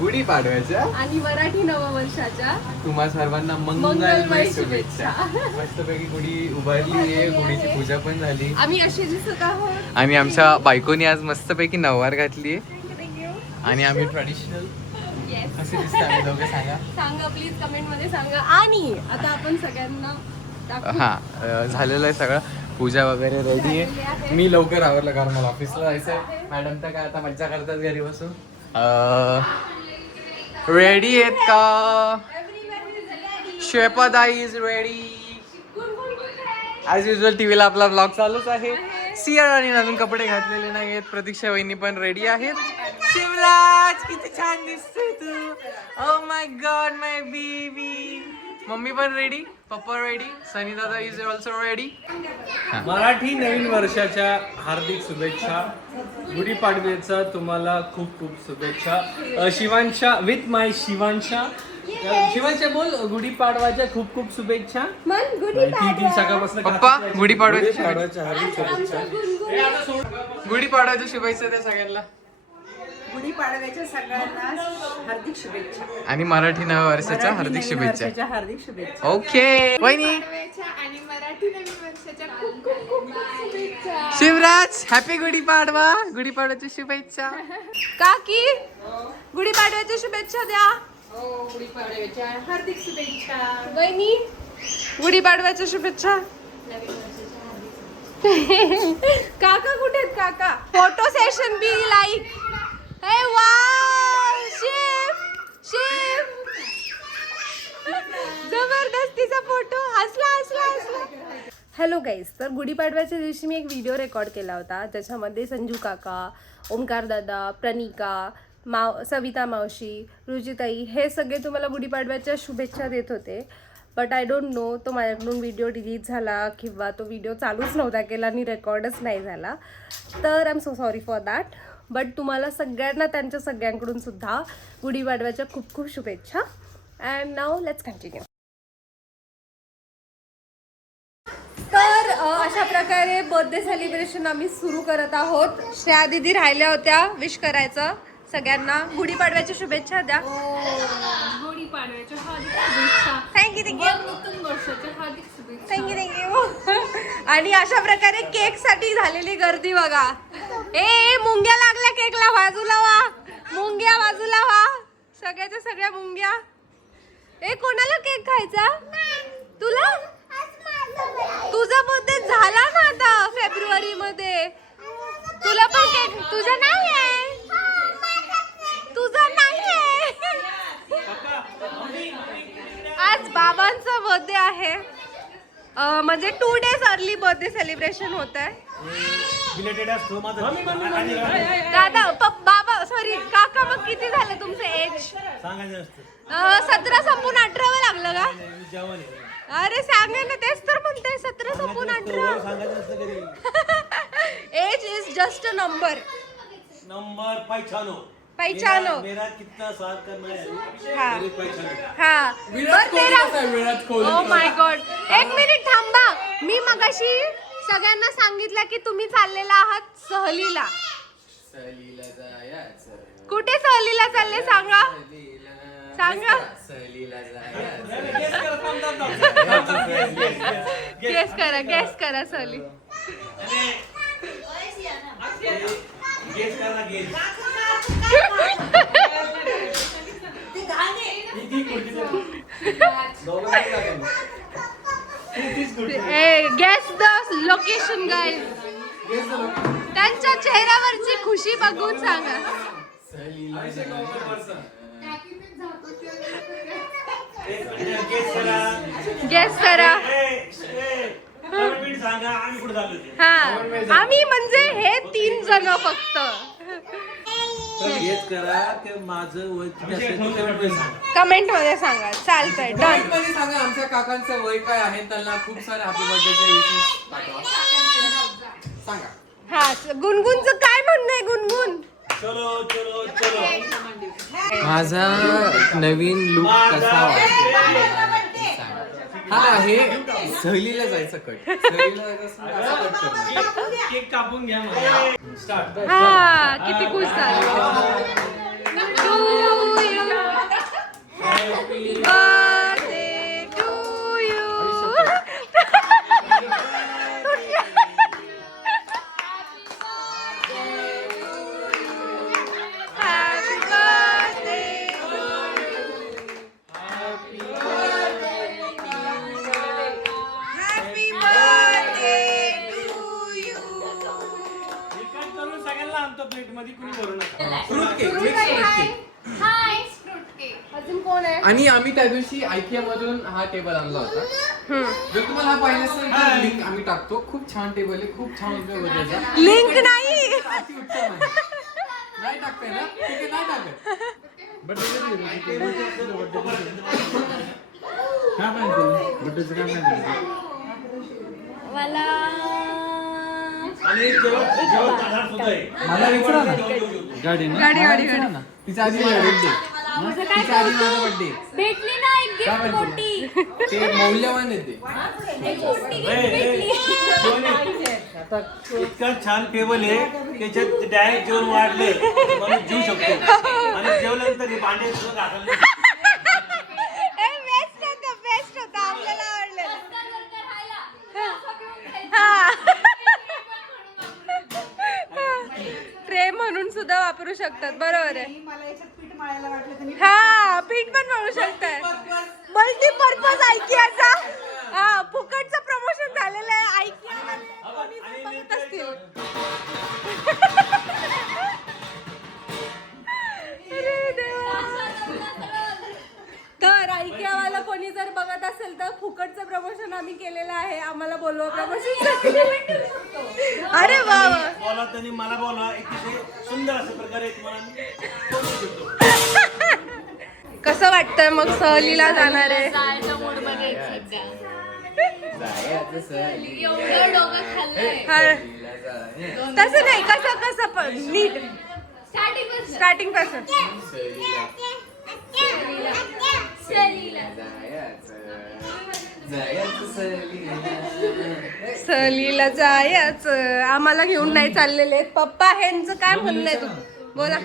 गुढीपाडव्याच्या आणि मराठी नववर्षाच्या तुम्हा सर्वांना मंगलमय शुभेच्छा. मस्तपैकी गुढी उभारली आहे, गुढीची पूजा पण झाली. आम्ही अशी दिसत आहोत आणि आमच्या बायकोनी आज मस्तपैकी नववार घातली आहे आणि आम्ही ट्रेडिशनल असे दिसतो आम्ही दोघे. सांगा प्लीज कमेंट मध्ये सांगा. आणि आता आपण सगळ्यांना दाखवू. हा झालेलं आहे सगळं, पूजा वगैरे रेडी आहे. मी लवकर आवरलं कारण मला ऑफिसला जायचं आहे. मॅडम तर काय आता मज्जा करतात घरी बसून. रेडी आहेत का? श्वेपदा इज रेडी ॲज युजल. टीव्हीला आपला ब्लॉग चालूच आहे. सिया आणि नवीन कपडे घातलेले नाही आहेत. प्रतीक्षा वहिनी पण रेडी आहेत. शिवराज किती छान दिसतोय तू. Oh my god my baby. Mummy पण रेडी, पप्पा रेडी, सनी दादा इज ऑल्सो रेडी. मराठी नवीन वर्षाच्या हार्दिक शुभेच्छा. गुढीपाडव्याचा तुम्हाला खूप खूप शुभेच्छा. शिवांशा विथ माय शिवांशा. शिवांशा बोल गुढीपाडव्याच्या खूप खूप शुभेच्छा. ती सकाळपासून पप्पा गुढीपाडव्याच्या हार्दिक शुभेच्छा. गुढीपाडव्याच्या शुभेच्छा त्या सगळ्यांना. गुढीपाडव्याच्या सगळ्यांना हार्दिक शुभेच्छा आणि मराठी नव्या वर्षाच्या हार्दिक शुभेच्छा. हार्दिक शुभेच्छा. ओके वहिनी. आणि मराठी नवीन वर्षाच्या खूप खूप खूप शुभेच्छा. शिवराज हॅपी गुढीपाडवा. गुढीपाडव्याच्या शुभेच्छा. काकी गुढीपाडव्याच्या शुभेच्छा द्या. गुढीपाडव्याच्या हार्दिक शुभेच्छा. वहिनी गुढीपाडव्याच्या शुभेच्छा. काका कुठे आहेत काका? Photo session be like. हे वाव शिव शिव जबरदस्तीचा फोटो. हसला हसला हसला. हॅलो गाईज, तर गुढीपाडव्याच्या दिवशी मी एक व्हिडिओ रेकॉर्ड केला होता ज्याच्यामध्ये संजू काका, ओमकार दादा, प्रणिका सविता मावशी, रुचिताई हे सगळे तुम्हाला गुढीपाडव्याच्या शुभेच्छा देत होते. बट आय डोंट नो तो माझ्याकडून व्हिडिओ डिलीट झाला किंवा तो व्हिडिओ चालूच नव्हता केला आणि रेकॉर्डच नाही झाला. तर I am so sorry for that. But तुम्हाला सगळ्यांना त्यांच्या सगळ्यांकडून सुद्धा गुढीपाडव्याच्या खूप खूप शुभेच्छा. And now let's continue. तर अशा प्रकारे बर्थडे सेलिब्रेशन आम्ही सुरू करत आहोत. श्रेया दीदी राहिल्या होत्या विश करायचं सगळ्यांना. गुढीपाडव्याच्या शुभेच्छा द्या. गुढीपाडव्याच्या हार्दिक शुभेच्छा. थँक्यू थँक्यू नूतन वर्षाच्या हार्दिक शुभेच्छा. Thank you thank you. आणि अशा प्रकारे केक साठी झालेली गर्दी बघा. ए मुंग्या लागल्या केकला, बाजूला वा. मुंग्या बाजूला वा. सगळ्याच्या सगळ्या मुंग्या. ए कोणाला केक खायचा? तुला? तुझा बर्थडे झाला ना आता फेब्रुवारी मध्ये. तुला पण केक. तुझा नाही आहे. तुझा नाही आहे. आज बाबांचा बर्थडे आहे. म्हणजे 2 days अर्ली बर्थडे सेलिब्रेशन होत आहे. दादा बाबा सॉरी काका, मग किती झालं तुमचं एज? 17 संपून 18 लागलं का? अरे सांगा ना, तेच तर म्हणते 17 संपून 18. Age is just a number. पहचानो मेरा कितना साथ करना है. हा. ओ माय गॉड. एक मिनिट थांबा. मी मगाशी सगळ्यांना सांगितलं की तुम्ही चाललेला आहात सहलीला. कुठे सहलीला चालले सांगा सांगा. गेस करा सहली. Guess the location guys. त्यांच्या चेहऱ्यावरची खुशी बघून सांगा. गेस करा. हा आम्ही म्हणजे हे 3 जण फक्त. माझं वय कमेंट मध्ये सांगा. चालतंय डन. सांगा आमच्या काकांचं वय काय आहे. त्यांना खूप सारे हॅपी बर्थडेचे विशेष पाठवा. सांगा. हा गुणगुणचं काय म्हणणं आहे? गुणगुण चलो चलो चलो. माझा नवीन लुक कसा वाटतो? हा हे सहलीला जायचं कट. सहलीला जायचं असेल तर असं कट करू. केक कापून घ्या मला. स्टार्ट. हा किती खुश झाले. Cake mix fruit cake. Hi fruit cake. अजून कोण आहे? आणि आम्ही त्या दिवशी IKEA मधून हा टेबल आणला होता. जर तुम्हाला हा पाहिलं असेल तर लिंक आम्ही टाकतो. खूप छान टेबल आहे, खूप छान उपयोग होतो त्याचा. लिंक नाही. अतिउत्तम आहे. नाही टाकताय ना? ठीक आहे, नाही टाकत. मला आणि जेवण करणार सुद्धा आहे. मला विचारा ना. गाडी ना. तिचा आधी माझा birthday. तुझं काय तिच्या आधी माझा birthday. भेटली ना एक काय गिफ्ट माहिती मोठी. ते मौल्यवान आहे ते. एक मोठी ए, गिफ्ट ए, भेटली. इतकं छान टेबल आहे त्याच्यात डायरेक्ट जेवण वाढले माणूस जेवू शकतो आणि जेवल्यानंतर हे भांडे सुद्धा घासायला बेस्ट होता आपल्याला आवडलेलं. रस्त्यावर राहायला. असं घेऊन खायचं. प्रेम म्हणून सुद्धा वापरू शकतात. बरोबर आहे. मला याच्यात पीठ मळायला वाटलं तर मी हा पीठ पण म्हणू शकताय. मल्टीपर्पज IKEAचा हा फुकटचं प्रमोशन झालेलं आहे. IKEA कोणी जर बघत असतील. अरे देवा. तर IKEA वाला कोणी जर बघत असेल तर फुकटचं प्रमोशन आम्ही केलेलं आहे. आम्हाला बोलवा प्रमोशन. अरे वा वा. बोला त्यांनी मला बोला इथे सुंदर अशा प्रकारे तुम्हाला बोलू शकतो. कसं वाटतंय मग सहलीला जाणार आहे? जायच्या मूड मध्ये आहे सध्या. एवढं डोकं खाल्लंय. तसं नाही. कसं पण नीट स्टार्टिंग स्टार्टिंग पासून. पासून. सहलीला जायचं. आम्हाला घेऊन नाही चाललेले. पप्पा ह्यांचं काय म्हणणं आहे? तू बोला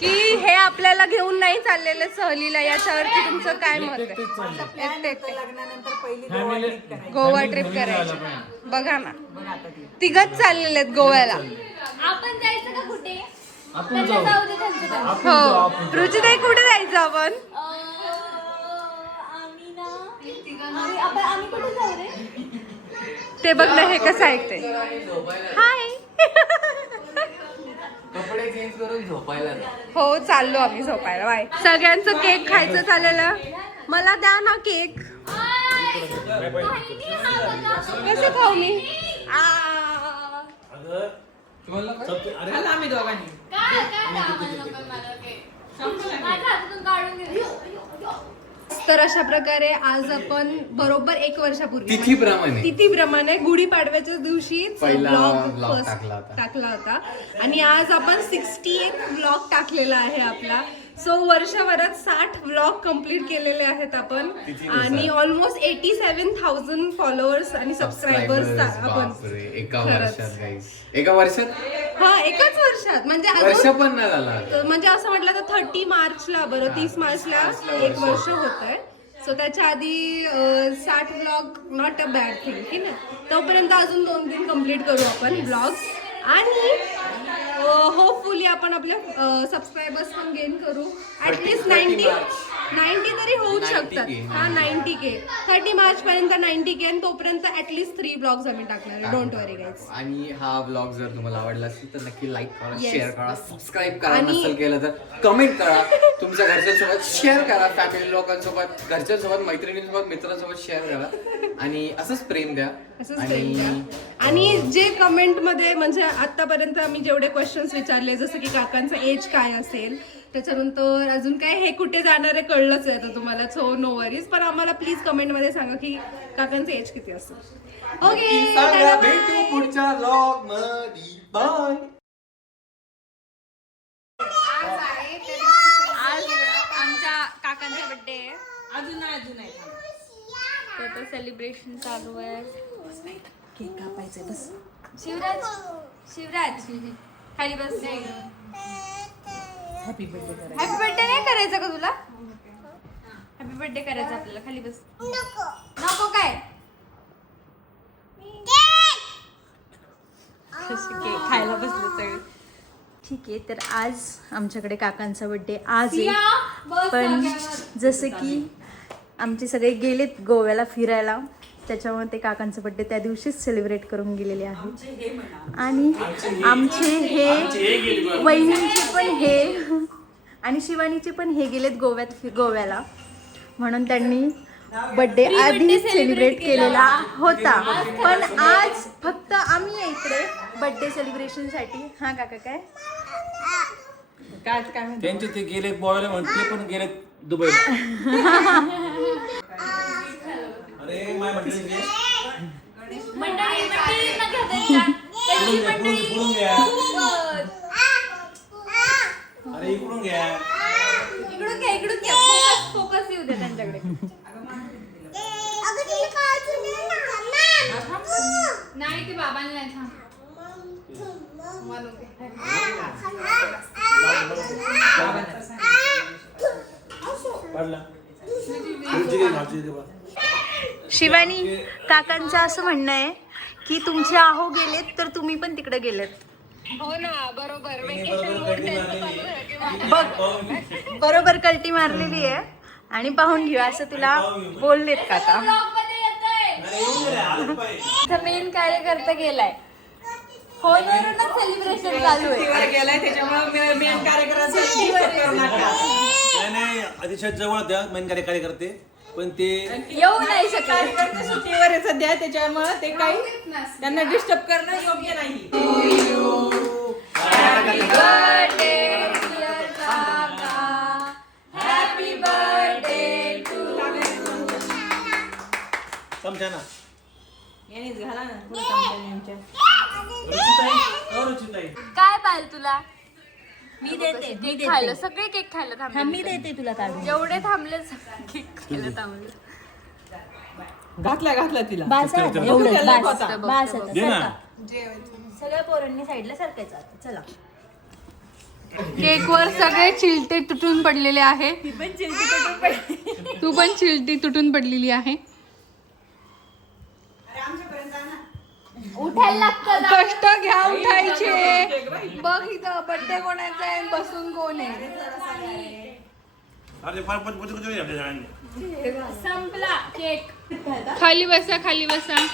की हे आपल्याला घेऊन नाही चाललेलं सहलीला. याच्यावरती तुमचं काय मत आहे? एकटे लग्नानंतर पहिली गोवा ट्रिप करायची. बघा ना तिघच चाललेले आहेत गोव्याला. आपण जायचं का कुठे? त्यांना जाऊ दे त्यांचं त्यांचं. हो रुचिताई कुठे जायचं आपण? आम्ही ना आम्ही कुठे जाऊ रे? ते बघ ना हे कसं ऐकते. हाय. कपडे चेंज करून झोपायला जा. हो चाललो आम्ही झोपायला. बाय. सगळ्यांचं केक खायचं चाललेलं. मला द्या ना केक. कसं खाऊ मी? अगं तुम्हाला काय? अरे आम्ही दोघांनी काय आम्हाला नको मला केक. माझ्या हातातून काढून घे. तर अशा प्रकारे आज आपण बरोबर 1 वर्षापूर्वी तिथीप्रमाणे गुढीपाडव्याच्या दिवशी पहिला ब्लॉग vlog टाकला होता आणि आज आपण 68 ब्लॉग टाकलेला आहे आपला. सो वर्षभरात 60 व्लॉग कम्प्लीट केलेले आहेत आपण आणि ऑलमोस्ट 87,000 फॉलोअर्स आणि सबस्क्रायबर्स आपण. एका वर्षात गाईस. एका वर्षात हा एकाच वर्षात म्हणजे वर्ष अजून पण नाही झाला. म्हणजे असं म्हटलं तर 30 मार्चला बरं 30 मार्चला 1 वर्ष होत आहे. सो त्याच्या आधी 60 vlog not a bad thing की ना. तोपर्यंत अजून 2-3 कम्प्लीट करू आपण ब्लॉग्स आणि होपफुली आपण आपल्या सबस्क्रायबर्स पण गेन करू. ऍटलीस्ट 90 तरी होऊच शकतात. हा 90K 30 मार्च पर्यंत 90K आणि तोपर्यंत ऍटलीस्ट 3 ब्लॉग्स आम्ही टाकणार आहे. Don't worry guys. आणि हा ब्लॉग जर तुम्हाला आवडला असेल तर नक्की लाईक करा, Yes. शेअर करा, सबस्क्राईब करा. आणि- नसेल केलं तर कमेंट करा. तुमच्या घरच्यांसोबत शेअर करा, फॅमिली लोकांसोबत, घरच्यांसोबत, मैत्रिणींसोबत, मित्रांसोबत शेअर करा आणि असंच प्रेम द्या. असंच प्रेम द्या. आणि जे कमेंटमध्ये म्हणजे आतापर्यंत आम्ही जेवढे क्वेश्चन्स विचारले जसं की काकांचं एज काय असेल, त्याच्यानंतर अजून काय हे कुठे जाणार आहे कळलंच आहे आता तुम्हाला. So no worries. पण आम्हाला प्लीज कमेंटमध्ये सांगा की काकांचं एज किती असेल. ओके भेटू पुढच्या ब्लॉग मध्ये. बाय. आज आमच्या काकांचा बर्थडे आहे. अजून नाही तर सेलिब्रेशन चालू आहे. केक कापायचंय बस. शिवराज खाली बस. हॅपी बर्थडे करा. हॅपी बर्थडे नाही करायचा का तुला? हॅपी बर्थडे करायचा आपल्याला. खाली बस. नको काय? केक खायला बसले सगळे. ठीक आहे तर आज आमच्याकडे काकांचा बर्थडे आज आहे. पण जसं की आमचे सगळे गेलेत गोव्याला फिरायला त्याच्यामुळे ते काकांचा बड्डे त्या दिवशीच सेलिब्रेट करून गेलेले आहे. आणि आमचे हे वहिनींचे पण हे आणि शिवानीचे पण हे गेलेत गोव्याला, म्हणून त्यांनी बड्डे आधी सेलिब्रेट केलेला होता. पण आज फक्त आम्ही आहे इकडे बड्डे सेलिब्रेशनसाठी. हा काका काय त्यांचे ते गेले गोव्याला म्हणते, पण गेले दुबईला. अरे माय इकडून घ्या. अरे इकडून घ्या. इकडून घ्या. फोकस येऊ दे त्यांच्याकडे. नाही ते बाबांना नाही थांब. शिवानी काकांचं असं म्हणणं आहे की तुमचे आहो गेलेत तर तुम्ही पण तिकडे गेलेत. हो ना, बरोबर. बघ बरोबर कल्टी मारलेली आहे आणि पाहून घेऊ असं तुला बोललेत काका. मेन कार्यकर्ता गेलाय, फोनवरूनच सेलिब्रेशन चालू आहे. गेलाय त्याच्यामुळे मेन कार्यक्रम नाही अतिशय जवळ द्या मेन कार्यकर्ते, पण ते येऊ नाही शकत. सुट्टीवर आहे सध्या, त्याच्यामुळे ते काही त्यांना डिस्टर्ब करणं योग्य नाही. समजा ना. यांनीच घाला ना पुढे आमच्या. काय पाहिजे तुला? मी देते केक खायला, सगळे केक खायला थांबले. मी देते तुला काढून. जेवढे थांबले सगळे केक खायला थांबले. घातला तिला. बास आहे आता, एवढंच, त्याला बास होता. बास आता, दे ना. सरका. सगळ्या पोरांनी साईडला सरकायचं आता. चला. केक वर सगळे चिलटे तुटून पडलेले आहे. तू पण चिलटी तुटून पडलेली आहे. उठायला लागतं, कष्ट घ्या उठायचे. बघ इथं बड्डे कोणाचा आहे, बसून कोण आहे. अरे फार पण संपला केक. खाली बसा, खाली बसा.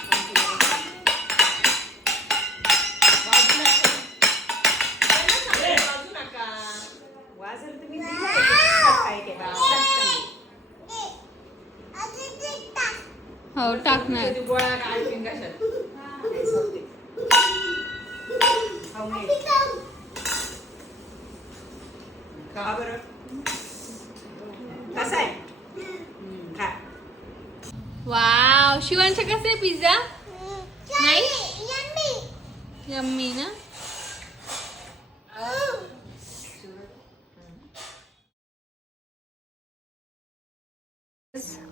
हो टाकणार. वाव, शिवांचं कसं आहे पिझ्झा? नाही यम्मी ना.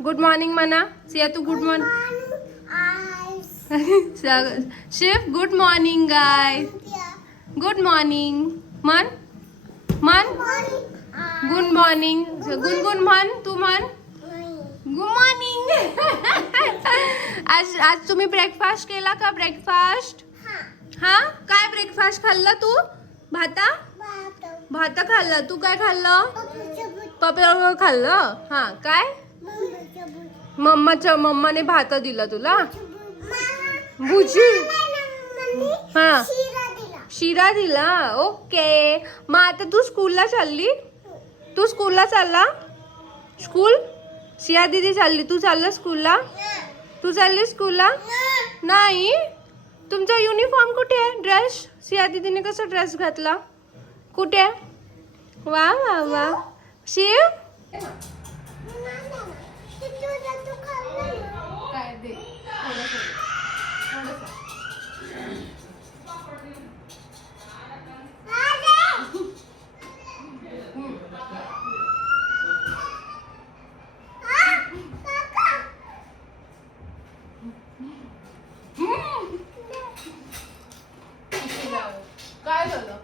गुड मॉर्निंग म्हणा. सिया तू good morning. Shiv good morning गाय. गुड मॉर्निंग म्हण म्हण. Good morning. गुनगुन म्हण, तू म्हण गुड मॉर्निंग. आज तुम्ही ब्रेकफास्ट केला का? ब्रेकफास्ट हा काय ब्रेकफास्ट खाल्ला तू? भात खाल्ला. तू काय खाल्लं? पपया खाल्लं. हा काय मम्माने भात दिला तुला? भुजी. हा शिरा दिला. ओके. मग आता तू स्कूलला चालली? तू स्कूलला चालला? स्कूल सिया दीदी चालली, तू चालला स्कूलला? तू चालली स्कूलला? नाही. तुमचा युनिफॉर्म कुठे आहे? ड्रेस सिया दीदीने कसा ड्रेस घातला? कुठे? वा वा वा. शिव काय दे काय झालं?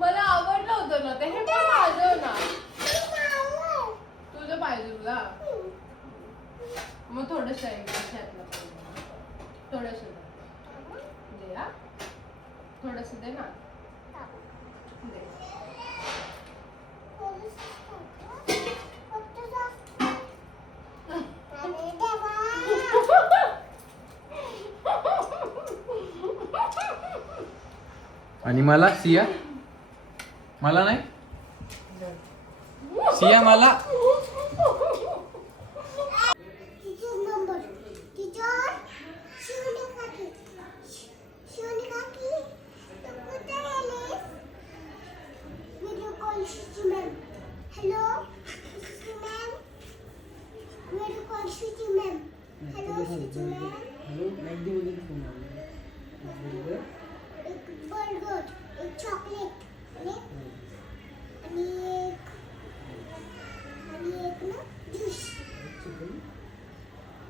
मला आवडलं होतं ना ते. हे पण माझं ना. तुझं पाहिजे तुला? मग थोडंसं आहे थोडंसं दे. हा थोडंसं दे ना. दे. आणि मला सिया मला नाही सिया मला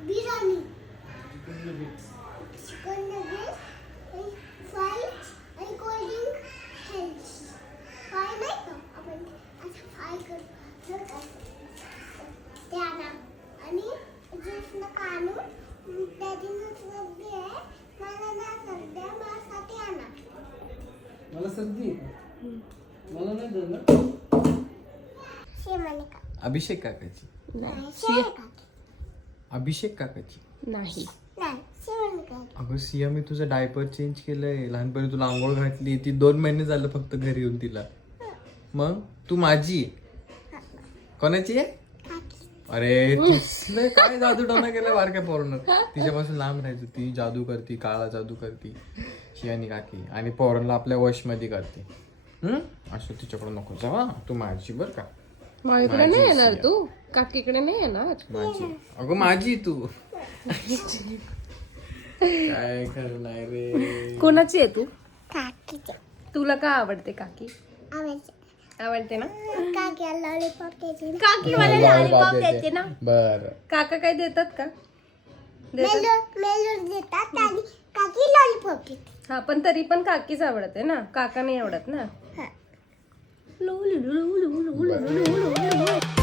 बिर्याणी चिकन नगेट फ्राय आणि कोल्ड ड्रिंक हेल्थ फ्राय नाही का आपण असं फ्राय करतो ते आणा आणि ज्यूस नका आणू त्याची सर्दी आहे मला ना सर्दी आहे माझ्यासाठी आणा मला सर्दी आहे मला नाही झालं शेमालिका अभिषेक काकाची अभिषेक काकाची नाही नाही शेमालिका अगं सिया मी तुझं डायपर चेंज केलंय लहानपणी तुला आंघोळ घातली ती 2 महिने झालं फक्त घरी येऊन तिला मग तू माझी आहे कोणाची आहे अरे तिसने काय जादू टोना केलं बारक्या पोरानं तिच्यापासून लांब राहायचं ती जादू करती काळा जादू करती शियानी काकी आणि पोरांना आपल्या वश मध्ये करते असं तिच्याकडे नको जाऊ हा तू माझी बर का माझ्याकडे नाही येणार तू काकीकडे नाही येणार माझी अगं माझी तू काय खरं नाही रे कोणाची आहे तू काकीचे तुला का आवडते काकी आवडते आवडते ना काकी लॉलीपॉप द्यायची काकी मला लॉलीपॉप द्यायचे ना बर काका काय देतात का देतात मेलूर देतात आणि काकी लॉलीपॉप देते हा पण तरी पण काकीच आवडते ना काका नाही आवडत ना हा. लू लू लू लू लू लू लू लू लू.